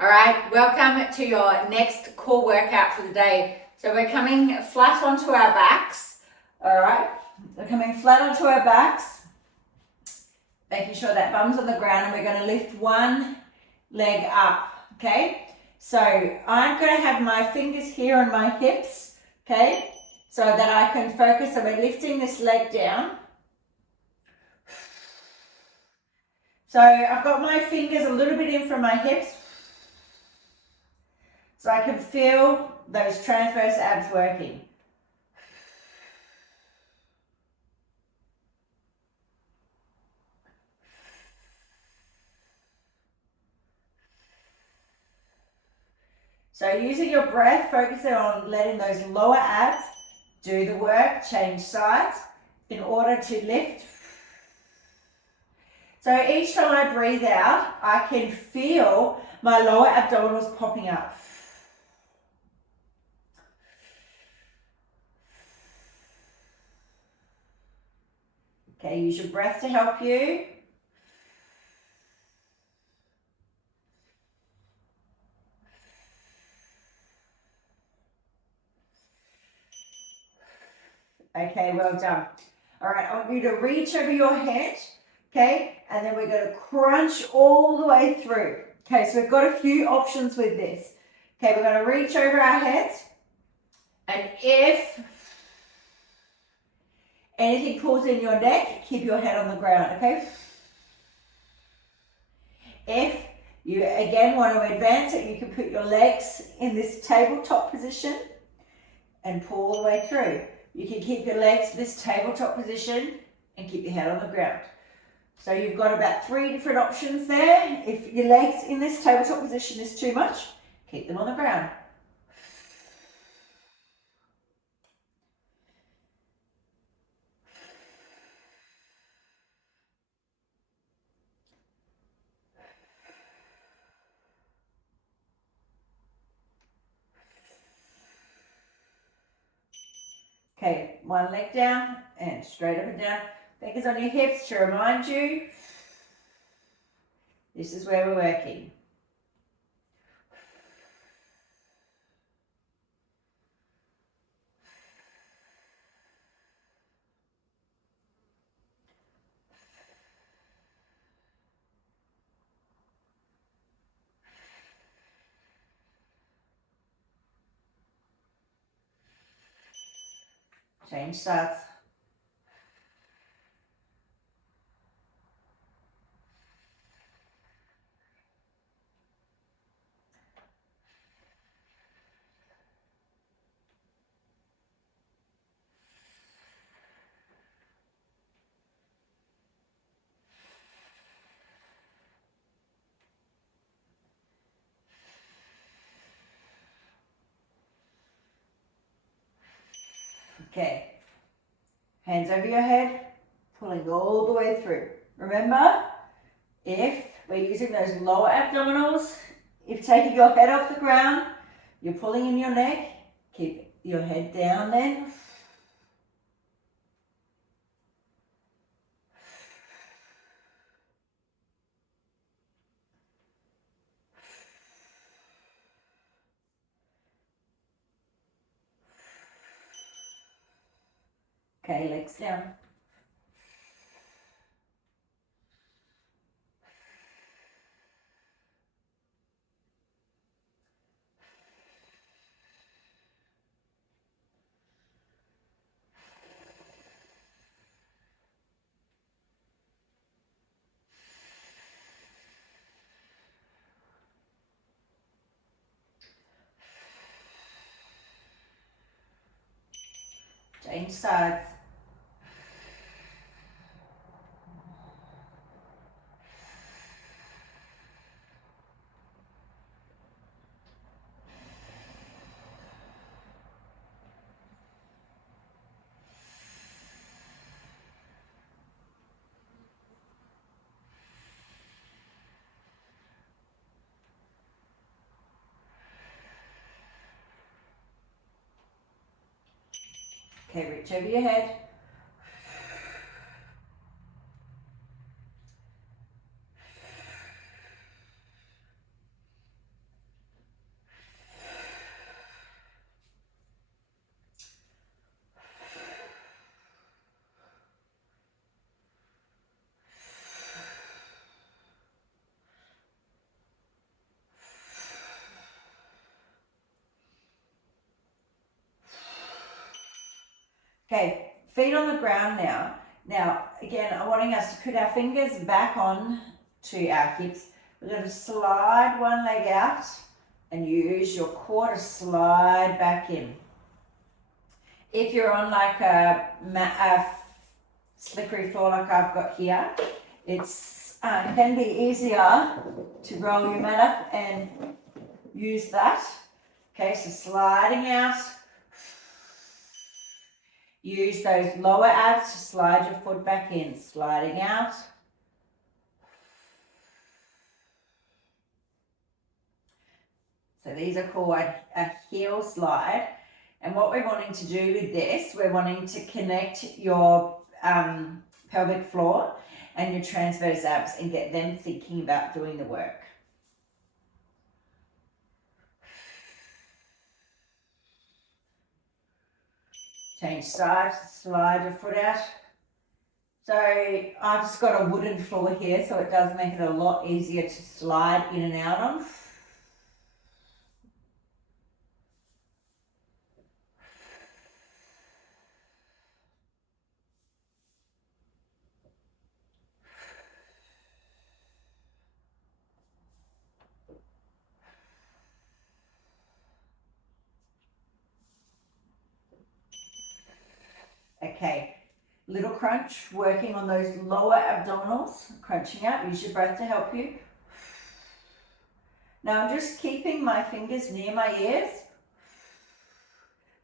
All right, welcome to your next core workout for the day. So we're coming flat onto our backs. All right, we're coming flat onto our backs, making sure that bum's on the ground, and we're going to lift one leg up, okay? So I'm going to have my fingers here on my hips, okay? So that I can focus. So we're lifting this leg down. So I've got my fingers a little bit in from my hips, so I can feel those transverse abs working. So using your breath, focusing on letting those lower abs do the work, change sides in order to lift. So each time I breathe out, I can feel my lower abdominals popping up. Okay, use your breath to help you. Okay, well done. All right, I want you to reach over your head, okay? And then we're going to crunch all the way through. Okay, so we've got a few options with this. Okay, we're going to reach over our heads. And if anything pulls in your neck, keep your head on the ground, okay? If you, again, want to advance it, you can put your legs in this tabletop position and pull all the way through. You can keep your legs in this tabletop position and keep your head on the ground. So you've got about 3 different options there. If your legs in this tabletop position is too much, keep them on the ground. Okay, one leg down and straight up and down. Fingers on your hips to remind you, this is where we're working. Change sides. Okay, hands over your head, pulling all the way through. Remember, if we're using those lower abdominals, if taking your head off the ground, you're pulling in your neck, keep your head down then. Okay, legs down. Change sides. Okay, reach over your head. Okay, feet on the ground now. Now, again, I'm wanting us to put our fingers back on to our hips. We're going to slide one leg out and use your core to slide back in. If you're on like a slippery floor like I've got here, it's can be easier to roll your mat up and use that. Okay, so sliding out. Use those lower abs to slide your foot back in, sliding out. So these are called a heel slide. And what we're wanting to do with this, we're wanting to connect your pelvic floor and your transverse abs and get them thinking about doing the work. Change sides, slide your foot out. So I've just got a wooden floor here, so it does make it a lot easier to slide in and out on. Okay, little crunch, working on those lower abdominals, crunching out. Use your breath to help you. Now I'm just keeping my fingers near my ears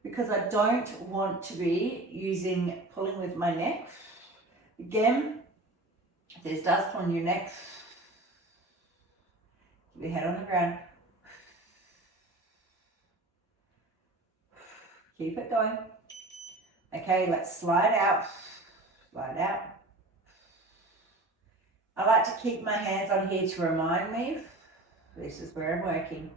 because I don't want to be pulling with my neck. Again, if there's dust on your neck, keep your head on the ground. Keep it going. Okay, let's slide out. Slide out. I like to keep my hands on here to remind me this is where I'm working.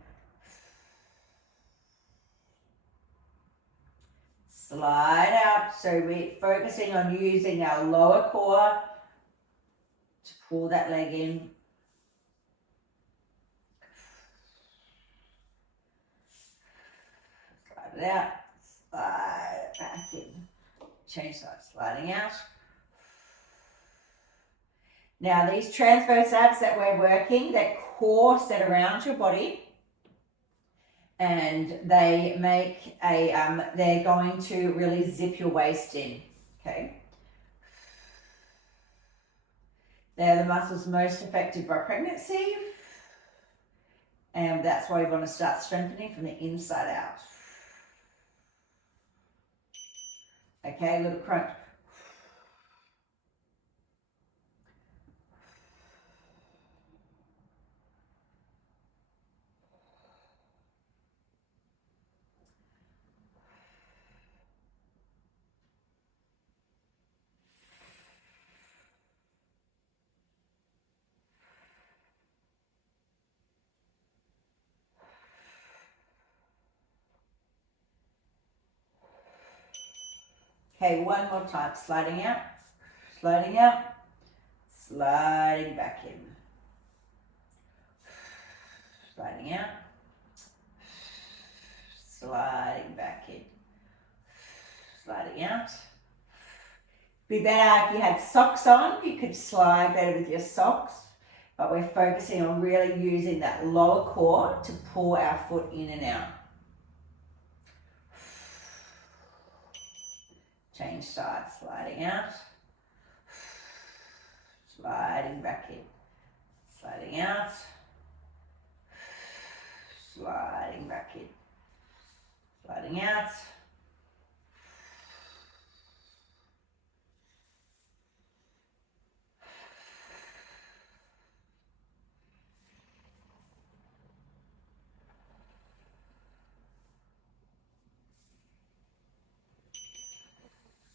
Slide out. So we're focusing on using our lower core to pull that leg in. Slide it out. Slide back in. Change sides. Sliding out. Now these transverse abs that we're working, that core set around your body, and they make they're going to really zip your waist in, okay? They're the muscles most affected by pregnancy, and that's why we want to start strengthening from the inside out. Okay, a little crunch. Okay, one more time. Sliding out, sliding out, sliding back in. Sliding out, sliding back in. Sliding out. Be better if you had socks on, you could slide better with your socks, but we're focusing on really using that lower core to pull our foot in and out. Change sides, sliding out, sliding back in, sliding out, sliding back in, sliding out.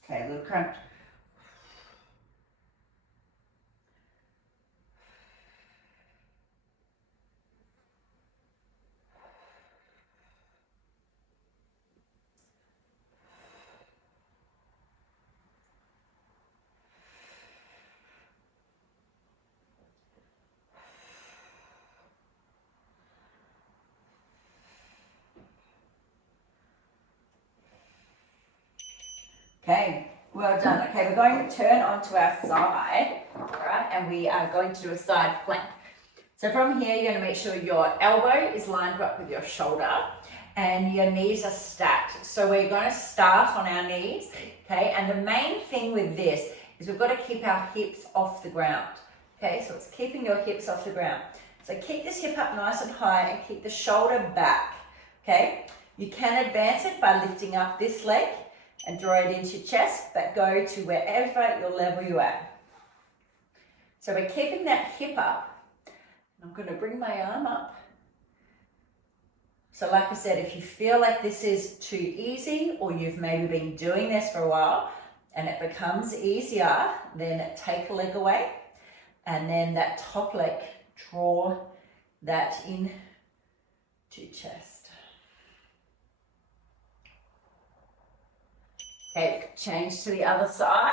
Okay, a little crunch. Okay, well done. Okay, we're going to turn onto our side, all right, and we are going to do a side plank. So from here, you're going to make sure your elbow is lined up with your shoulder and your knees are stacked. So we're going to start on our knees, okay, and the main thing with this is we've got to keep our hips off the ground, okay, so it's keeping your hips off the ground. So keep this hip up nice and high and keep the shoulder back, okay. You can advance it by lifting up this leg and draw it into your chest, but go to wherever your level you're at. So we're keeping that hip up. I'm going to bring my arm up. So like I said, if you feel like this is too easy or you've maybe been doing this for a while and it becomes easier, then take a leg away and then that top leg, draw that in to chest. Okay, change to the other side.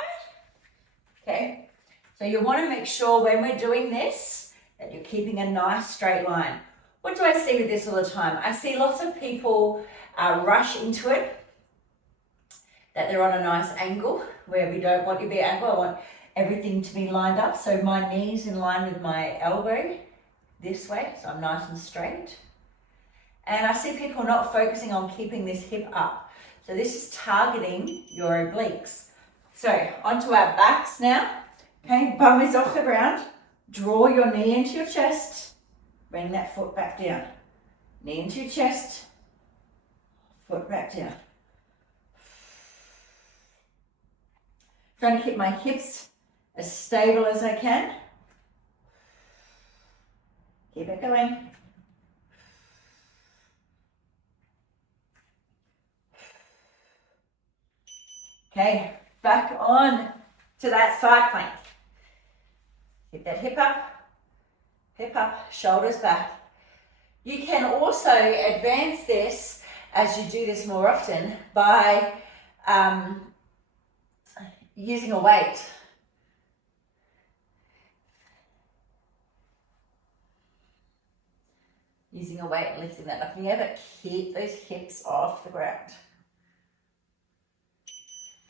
Okay, so you want to make sure when we're doing this that you're keeping a nice straight line. What do I see with this all the time? I see lots of people rush into it, that they're on a nice angle where we don't want you to be angle. I want everything to be lined up. So my knees in line with my elbow this way, so I'm nice and straight. And I see people not focusing on keeping this hip up. So this is targeting your obliques. So onto our backs now. Okay, bum is off the ground. Draw your knee into your chest. Bring that foot back down. Knee into your chest. Foot back down. Trying to keep my hips as stable as I can. Keep it going. Okay, back on to that side plank. Keep that hip up, shoulders back. You can also advance this as you do this more often by using a weight. Using a weight, lifting that up in the air, but keep those hips off the ground.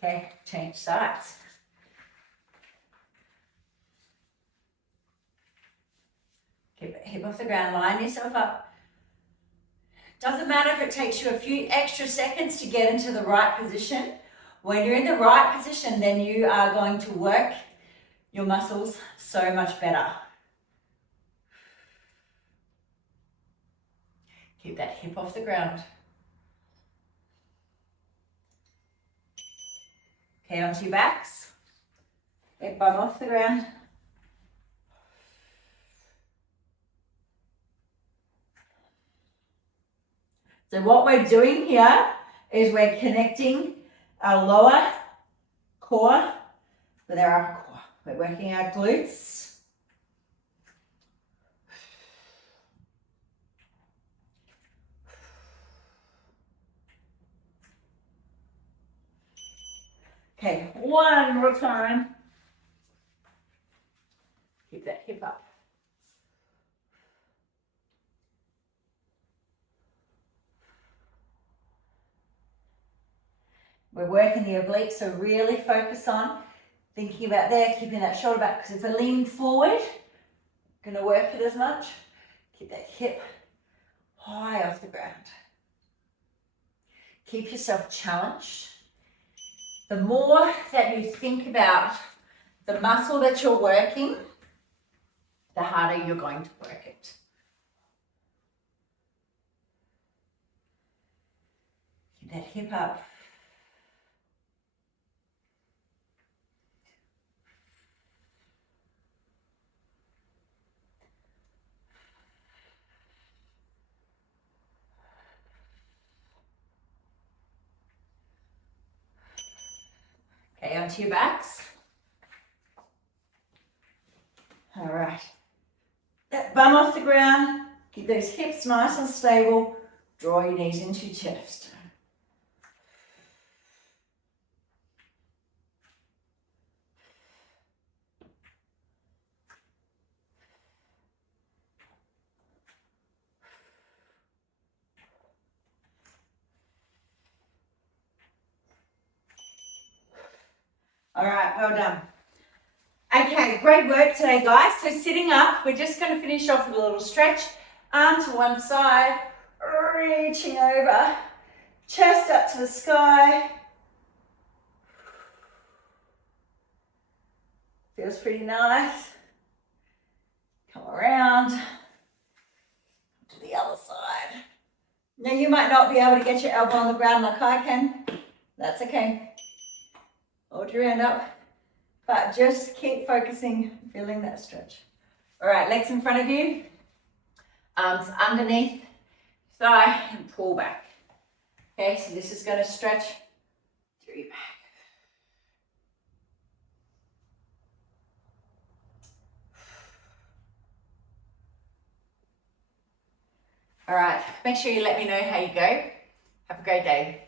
Okay, change sides. Keep it hip off the ground, line yourself up. Doesn't matter if it takes you a few extra seconds to get into the right position. When you're in the right position, then you are going to work your muscles so much better. Keep that hip off the ground. Okay, onto your backs. Get bum off the ground. So what we're doing here is we're connecting our lower core with our upper core. We're working our glutes. Okay, one more time. Keep that hip up. We're working the obliques, so really focus on thinking about there, keeping that shoulder back, because if we're leaning forward, going to work it as much. Keep that hip high off the ground. Keep yourself challenged. The more that you think about the muscle that you're working, the harder you're going to work it. Keep that hip up. Okay, onto your backs. All right. That bum off the ground. Keep those hips nice and stable. Draw your knees into your chest. All right, well done. Okay, great work today, guys. So sitting up, we're just going to finish off with a little stretch. Arm to one side, reaching over, chest up to the sky. Feels pretty nice. Come around to the other side. Now you might not be able to get your elbow on the ground like I can. That's okay. Hold your hand up, but just keep focusing, feeling that stretch. All right, legs in front of you, arms underneath thigh and pull back. Okay, so this is going to stretch through your back. All right, make sure you let me know how you go. Have a great day.